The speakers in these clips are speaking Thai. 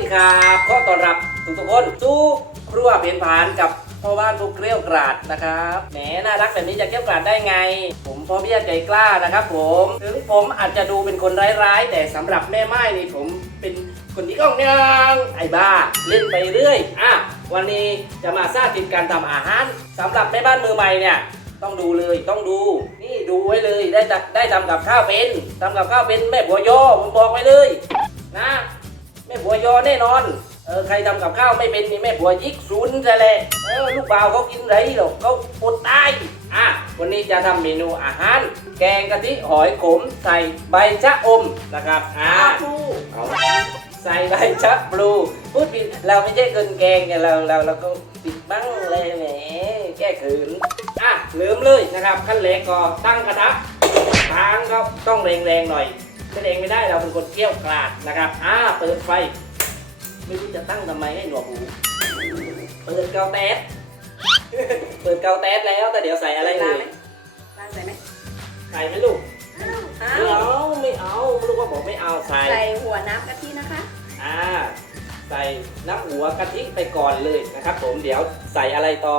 ดีครับขอต้อนรับทุกทุกๆคนสู่ครัวเพียนผ่านกับพ่อบ้านผู้เกลี้ยวกราดนะครับแหมน่ารักแบบนี้จะเกลี้ยวกราดได้ไง ผมพ่อเบี้ยใจกล้านะครับ ผมถึงผมอาจจะดูเป็นคนร้ายๆ แต่สำหรับแม่ไม้นี่ผมเป็นคนที่ก้องยังไอ้บ้าเล่นไปเรื่อยอะวันนี้จะมาสาธิตการทำอาหารสำหรับแม่บ้านมือใหม่เนี่ยต้องดูเลยต้องดู นี่ดูไว้เลยได้ได้ทำกับข้าวเป็นทำกับข้าวเป็นแม่บัวยอผมบอกไว้เลย นะ ม่บัวยอแน่นอน เออใครทำกับข้าวไม่เป็นนี่แม่บัวยิกศูนย์จะแหละเออลูกบ่าวเขากินไรหรอกเขาอดตายอะวันนี้จะทำเมนูอาหาร แกงกะทิหอยขมใส่ใบชะอมนะครับอ่าครูเอาใส่ใบชะพลูพูดผิดเราไม่ใช่คนแกงไงเราเราเราก็ปิดบ้างเลยแหมแก้ขืนอะลืมเลยนะครับขั้นแรกก็ตั้งกระทะทางก็ต้องแรงๆหน่อย ไม่แรงไม่ได้เราเป็นคนเกรี้ยวกราดนะครับอ่าเปิดไฟ ไม่รู้จะตั้งทำไมให้หนวกหูเปิดเกาแต๊ดเปิดเกาแต๊ดแล้วแต่เดี๋ยวใส่อะไรล้าเลงไหมยล้างใส่ไหมใส่ไหมลูกอ้าไม่วเอาไม่เอาลูกว่าบอกไม่เอาใส่ใส่หัวน้ำกะทินะคะอ่าใส่น้ำหัวกะทิไปก่อนเลยนะครับ ผมเดี๋ยวใส่อะไรต่อ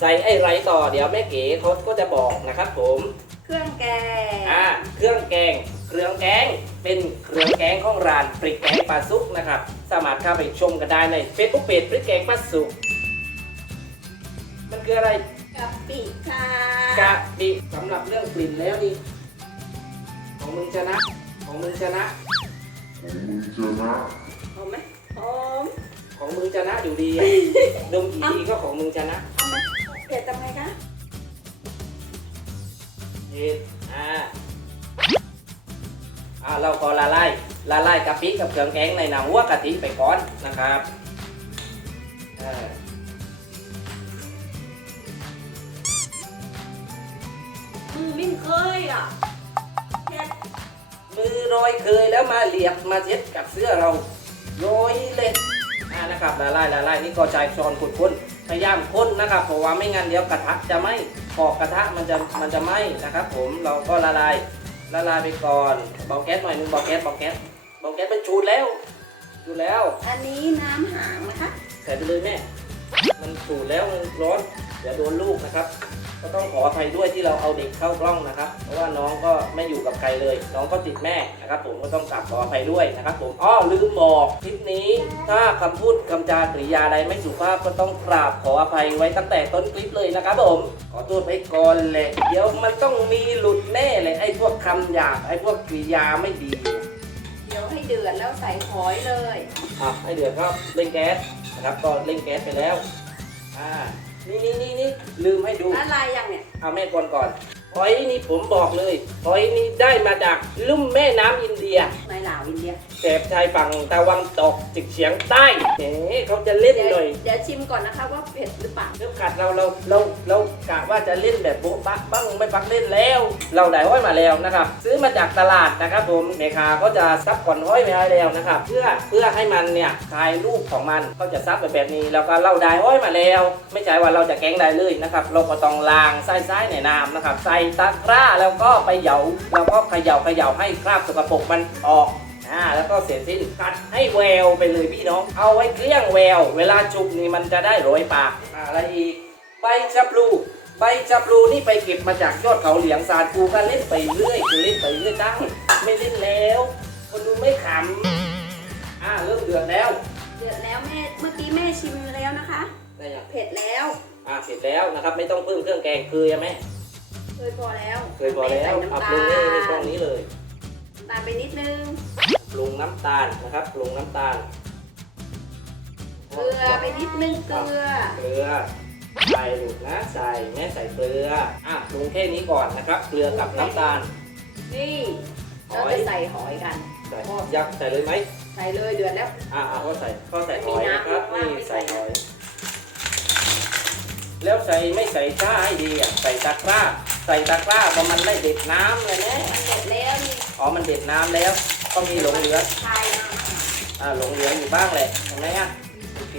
ใส่ไอ้ไรต่อเดี๋ยวแม่เก๋เขาก็จะบอกนะครับ ผม เครื่องแกงอ่าเครื่องแกง เครื่องแกงเป็นเครื่องแกงของร้านปริกแกงปลาซุกนะครับ สามารถเข้าไปชมกันได้ในเฟซบุ๊กเพจปริกแกงปลาซุก มันคืออะไรกะปิค่ะกะปิสำหรับเรื่องกลิ่นแล้วนี่ของมึงชนะ ของมึงชนะหอมไหมหอมของมึงชนะอยู่ดีอะดมกี่ทีก็ของมึงชนะเอาไหมเผ็ดทำไงคะเย็ดอ่าอ่า เราก็ละลายละลายกะปิกับเครื่องแกงในน้ำหัวกะทิไปก่อนนะครับอ่ามือไม่เคยอะเผ็ดมือรอยเคยแล้วมาเหลียบมาเช็ดกับเสื้อเราโรยเล็ดอ่านะครับละลายละลายนี่ก็ใจช้อนคนคนๆพยายามคนนะครับเพราะว่าไม่งั้นเดี๋ยวกระทะจะไหมขอบกระทะมันจะมันจะไหมนะครับ ผมเราก็ละลาย ละลายไปก่อนเบาแก๊สหน่อยนึงเบาแก๊สเบาแก๊สเบาแก๊สมันชูดแล้วชูดแล้ว อันนี้น้ำหางนะคะ ใส่ไปเลยแม่ มันสูดแล้วมันร้อนเดี๋ยวโดนลูกนะครับ ก็ต้องขออภัยด้วยที่เราเอาเด็กเข้ากล้องนะครับ เพราะว่าน้องก็ไม่อยู่กับใครเลย น้องก็ติดแม่นะครับ ผมก็ต้องกลับขออภัยด้วยนะครับ ผมอ้อลืมบอกคลิปนี้ ถ้าคำพูดคำจากริยาใดไม่สุภาพก็ต้องกราบขออภัยไว้ตั้งแต่ต้นคลิปเลยนะครับ ผม ขอโทษไปก่อนเลยเดี๋ยวมันต้องมีหลุดแน่เลยไอ้พวกคำหยาบไอ้พวกกริยาไม่ดีเดี๋ยวให้เดือดแล้วใส่หอยเลยอะให้เดือดครับเร่งแก๊สนะครับก็เร่งแก๊สไปแล้วอ่า นี่นี่นี่นี่ลืมให้ดูละลายยังเนี่ย เอาแม่ก่อนก่อน หอยนี่ผมบอกเลยหอยนี่ได้มาจากลุ่มแม่น้ำอินเดียในหลาวอินเดียแถบชายฝั่งตะวันตกจิกเฉียงใต้เฮ้เขาจะเล่นเดี๋ยวหน่อยเดี๋ยวชิมก่อนนะคะว่าเผ็ดหรือเปล่าเรื่องกัดเราเราเราเรากะว่าจะเล่นแบบโบ๊ะบะบ้างไม่ปักเล่นแล้ว เราได้ห้อยมาแล้วนะครับ ซื้อมาจากตลาดนะครับผมเมคาก็จะซับก่อนห้อยไปให้แล้วนะครับ เพื่อเพื่อให้มันเนี่ยถ่ายรูปของมันเขาจะซับไปแบบนี้แล้วก็เราได้ห้อยมาแล้ว ไม่ใช่ว่าเราจะแกล้งได้เลยนะครับ เราก็ต้องล้างไส้ไส้ในน้ำนะครับใส่ตะกร้าแล้วก็ไปเหยาแล้วก็เขย่าเขย่าให้คราบสกปรกมันออกอ่าแล้วก็เสร็จสิ้นกัดให้แววไปเลยพี่น้อง เอาไว้เกลี้ยงแวว เวลาชุบนี่มันจะได้โรยปากอ่าอะไรอีกใบชะพลูใบชะพลูนี่ไปเก็บมาจากยอดเขาเหลียงซานกูก็เล่นไปเรื่อยกูเล่นไปเรื่อยจังไม่เล่นแล้ว คนดูไม่ขำอ่าเริ่มเดือดแล้ว เดือดแล้วแม่เมื่อกี้แม่ชิมแล้วนะคะได้ยังเผ็ดแล้ว อ่าเสร็จแล้วนะครับ ไม่ต้องเพิ่มเครื่องแกงเคยไหมเค ยพอแล้วเคยพอแล้วม่อัใส่ปรุงน้ำนี่ตาลในช่องนี้เลยน้ำตาลไปนิดนึงปรุงน้ำตาลนะครับปรุงน้ำตาลเกลือไปนิดนึงเกลือ เกลือใส่ลูกนะใส่แม่ใส่เกลืออะปรุงแค่นี้ก่อนนะครับ เกลือกับน้ำตาล นี่หเราอยไปใส่หอยกัน ใส่ยักษ์ใส่เลยไหมใส่เลยเดือดแล้ว อะอะก็ใส่ก็ใส่หอยมีนะครับน้ำว่างนี่ไม่ใส่ใส่หอย แล้วใส่ไม่ใส่ช้าให้ดีอะใส่ตะกร้า ใส่ตะกร้าเพราะมันไม่เด็ดน้ำเลยนะมันเสร็จแล้วนี่อ๋อมันเด็ดน้ำแล้ว ก็มีหลงเหลือทายน้อ่าหลงเหลืออยู่บ้างแหละเห็นไหมฮะโอเค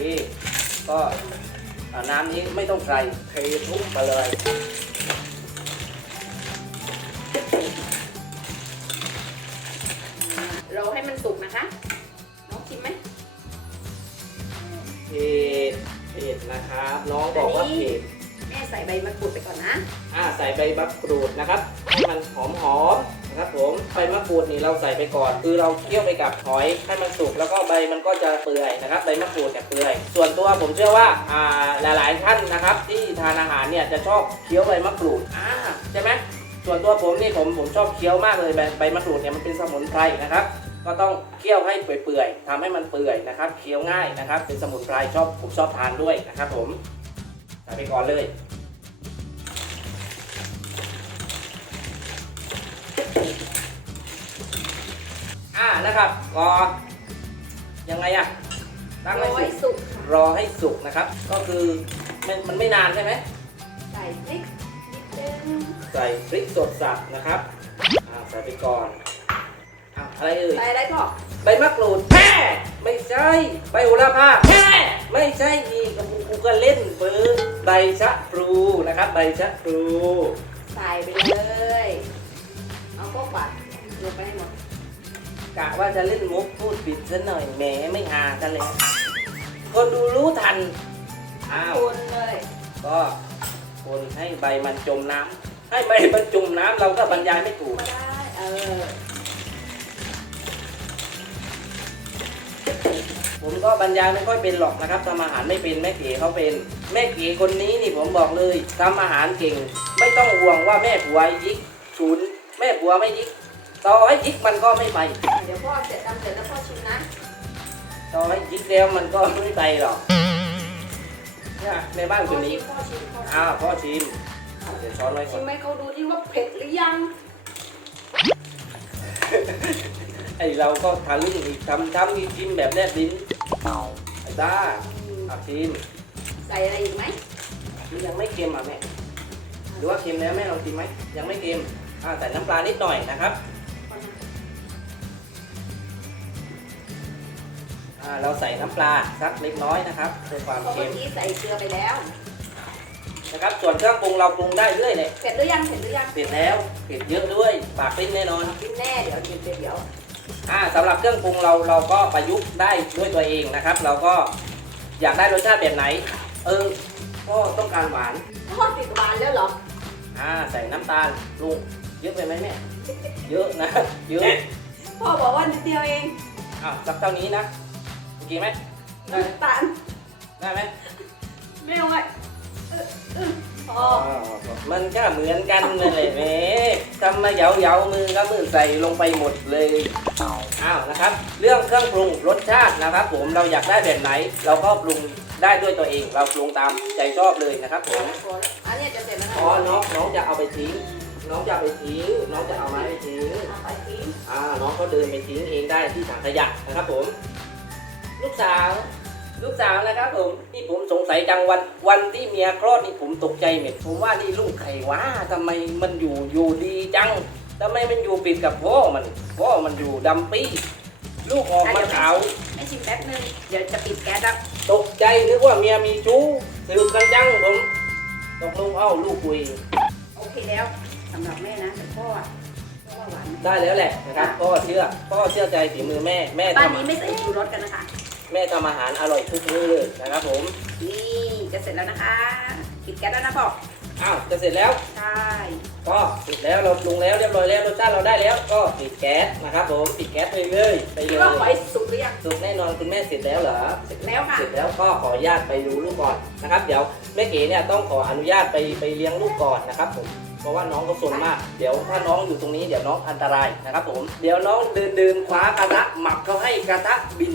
ก็อ่าน้ำนี้ไม่ต้องใส่เททุบไปเลยำเราให้มันสุกนะคะน้องชิมไหมนะครับ น้องบอกว่าเผ็ดแม่ใส่ใบมะกรูดไปก่อนนะ อ่าใส่ใบมะกรูดนะครับให้มันหอมหอมนะครับผมใบมะกรูดนี่เราใส่ไปก่อน คือเราเคี่ยวไปกับหอยให้มันสุกแล้วก็ใบมันก็จะเปื่อยนะครับใบมะกรูดเนี่ยเปื่อย ส่วนตัวผมเชื่อว่าอ่าหลายๆท่านนะครับ ที่ทานอาหารเนี่ยจะชอบเคี้ยวใบมะกรูดอ่าใช่ไหมส่วนตัวผมนี่ผมผมชอบเคี้ยวมากเลยใบใบมะกรูดเนี่ยมันเป็นสมุนไพรนะครับก็ต้องเคี่ยวให้เปื่อยๆทำให้มันเปื่อยนะครับ เคี้ยวง่ายนะครับ เป็นสมุนไพรชอบผมชอบทานด้วยนะครับผมใส่ไปก่อนเลย อ่านะครับรอยังไงอะตั้งโรให้ยสุกสุกค่ะรอให้สุกนะครับ ก็คือมันมันไม่นานใช่ไหม ใส่พริกนิดนึงใส่พริกสดสับนะครับอ่าใส่ไปก่อนอะอะไรเอ่ย ใส่อะไรก็ใบมะกรูดแม่ไม่ใช่ ใบโหระพาแม่ไม่ใช่อีกกูกูก็เล่นเบอร์ใบชะพลูนะครับ ใบชะพลูใส่ไปเลย เอาพวกบัตรลงไปให้หมด กะว่าจะเล่นมุกพูดปิดซะหน่อยแหมไม่หากันเลยคนดูรู้ทันอ้าวคนเลยก็คนให้ใบมันจมน้ำให้ใบมันจมน้ำเราก็บรรยายไม่ถูกก็ได้เออผมก็บรรยายไม่ค่อยเป็นหรอกนะครับทำอาหารไม่เป็นแม่เก๋เขาเป็น แม่เก๋คนนี้นี่ผมบอกเลยทำอาหารเก่ง ไม่ต้องห่วงว่าแม่ผัวยิกศูนย์แม่ผัวไม่ยิก ต่อให้ยิกมันก็ไม่ไปเดี๋ยวพ่อเสร็จทำเสร็จแล้วพ่อชิมนะต่อให้ยิกแล้วมันก็ไม่ไปหรอกเนี่ยในบ้านคพ่อนชินี้มพ่อชิมพ่อชิมอ้าวพ่อชิมเอาเดี๋ยวช้อนไว้ก่ชิอนมให้เขาดูที่ว่าเผ็ดหรือยังไอเราก็ทะลึ่งอีกทำทำอีกชิมแบบแนบลิ้นไอ้บ้าอืมเอาชิมใส่อะไรอีกไหมนี่ยังไม่เค็มอะแม่หรือว่าเค็มแล้วแม่ลองชิมไหมยังไม่เค็มอ่าใส่น้ำปลานิดหน่อยนะครับ เราใส่น้ำปลาสักเล็กน้อยนะครับเพื่อความเพราะเค็เมื่อมกี้ใส่เกลือไปแล้วนะครับ ส่วนเครื่องปรุงเราปรุงได้เรื่อยเลยเผ็ดหรือยังเผ็ดหรือยังเผ็ดแล้วเผ็ดเยอะด้วยปากปิ้นแน่นอนกินแน่เดี๋ยวเดี๋ยวเดี๋ยวเดี๋ยวอ่าสำหรับเครื่องปรุงเราเราก็ประยุกต์ได้ด้วยตัวเองนะครับ เราก็อยากได้รสชาติแบบไหน เออก็ต้องการหวานทอดติดหวานแล้วเหรออ่าใส่น้ำตาลลุงเยอะไปไหมแม่เยอะนะเยอะพ่อบอกว่านิดเดียวเองอ้าวสักเท่านี้นะ โอเคไหมได้ไหมน้ำตาลได้ไหมไม่เอาไว้เออเออพอมันก็เหมือนกันนั่นแหละแหมทำมาเหยาเหยาๆมือก็มือใส่ลงไปหมดเลยอ้าวนะครับ เรื่องเครื่องปรุงรสชาตินะครับ ผมเราอยากได้แบบไหน เราก็ปรุงได้ด้วยตัวเองเราปรุงตามใจชอบเลยนะครับผพอมแล้วพอแล้วอันนี้จะเสร็จแล้วนะอ๋อน้องน้องจะเอาไปทิ้งน้องจะเอาไปทิ้งน้องจะเอาไม้ไปทิ้งเอาไปทิ้งอ่าน้องเขาเดินไปทิ้งเองได้ที่ถังขยะนะครับผม ลูกสาว ลูกสาวนะครับผมนี่ผมสงสัยจังวันวันที่เมียคลอดนี่ผมตกใจเหม็ดผมว่านี่ลูกใครวะทำไมมันอยู่อยู่ดีจังทำไมมันอยู่ปิดกับพ่อมันพ่อมันอยู่ดำปี้ลูกออกมาขาวไม่ชิมแป๊บนึงเดี๋ยวจะปิดแก๊สแล้วตกใจนึกว่าเมียมีชู้สืบกันจังผมตกลงเอ้าลูกคุยโอเคแล้วสำหรับแม่นะแต่พ่ออะพ่อว่าหวานได้แล้วแหละนะครับพ่อเชื่อพ่อเชื่อใจฝีมือแม่แม่บ้านทำนี้ไม่ใส่ชูรสกันนะคะ แม่ทำอาหารอร่อยทุกมื้อเลยนะครับผม นี่จะเสร็จแล้วนะคะปิดแก๊สแล้วนะบอกอ้าวจะเสร็จแล้ว ใช่ก็ปิดแล้วเราปรุงแล้วเรียบร้อยแล้วรสชาติเราได้แล้ว ก็ปิดแก๊สนะครับผมปิดแก๊สไปเลยไปเลคิดว่าหอยยสุกหรือยังสุกแน่นอนคุณแม่เสร็จแล้วเหรอ เสร็จแล้วค่ะ เสร็จแล้วก็ขออนุญาตไปดูลูกก่อนนะครับ เดี๋ยวแม่เก๋เนี่ยต้องขออนุญาตไปไปเลี้ยงลูกก่อนนะครับผมเพราะว่าน้องเขาสนมาก เดี๋ยวถ้าน้องอยู่ตรงนี้เดี๋ยวน้องอันตรายนะครับผมเดี๋ยวน้องเดินเดินคว้ากระทะหมักเขาให้กระทะบิน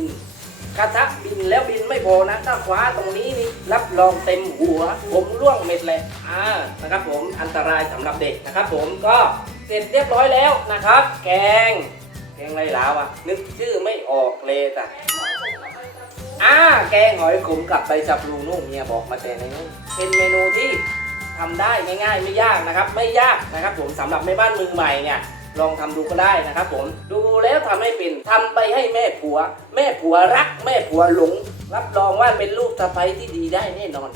กระทะบินแล้วบินไม่พอนะถ้าคว้าตรงนี้นี่รับรองเต็มหัว ผมร่วงเม็ดเลยอ่านะครับผมอันตรายสำหรับเด็กนะครับ ผมก็เสร็จเรียบร้อยแล้วนะครับ แกงแกงไรลาวอะนึกชื่อไม่ออกเลยแต่อ่าแกงหอยขมกับใบสับพลูนุ่มเมียบอกมาแต่ในนู้นเป็นเมนูที่ทำได้ง่ายๆไม่ยากนะครับ ไม่ยากนะครับ ผมสำหรับแม่บ้านมือใหม่เนี่ย ลองทำดูก็ได้นะครับผม ดูแล้วทำให้เป็นทำไปให้แม่ผัว แม่ผัวรัก แม่ผัวหลง รับรองว่าเป็นลูกสะใภ้ที่ดีได้แน่นอน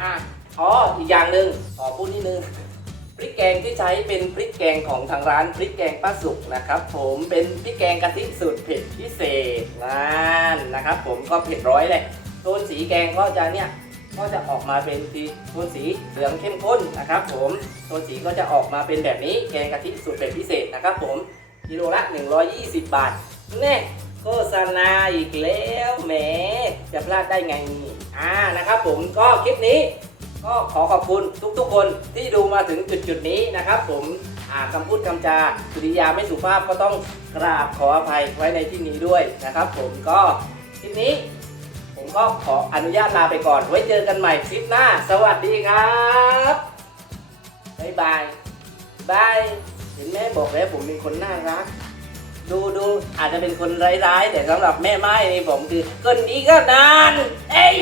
นะอ๋ออีกอย่างหนึ่งขอพูดนิดนึงพริกแกงที่ใช้เป็นพริกแกงของทางร้านพริกแกงป้าสุกนะครับ ผมเป็นพริกแกงกะทิสูตรเผ็ดพิเศษนั่นนะครับ ผมก็เผ็ดร้อยเลยโทนสีแกงก็จะเนี่ย ก็จะออกมาเป็นสีโทนสีเหลืองเข้มข้นนะครับ ผมโทนสีก็จะออกมาเป็นแบบนี้แกงกะทิสูตรเป็ดพิเศษนะครับ ผมกิโลละ 120 บาทแน่โฆษณาอีกแล้วแหมจะพลาดได้ไงอ่านะครับ ผมก็คลิปนี้ ก็ขอขอบคุณทุกๆคนที่ดูมาถึงจุดจุดๆนี้นะครับ ผมอาคำพูดคำจากริยาไม่สุภาพก็ต้องกราบขออภัยไว้ในที่นี้ด้วยนะครับ ผมก็คลิปนี้ ก็ขออนุญาตลาไปก่อน ไว้เจอกันใหม่คลิปหน้า สวัสดีครับบ๊ายบายบายเห็นแม่บอกแล้วผมเป็นคนน่ารัก ดูดูอาจจะเป็นคนร้ายๆ แต่สำหรับแม่ไม้นี่ผมคือคนดีก็นาน เอ้ย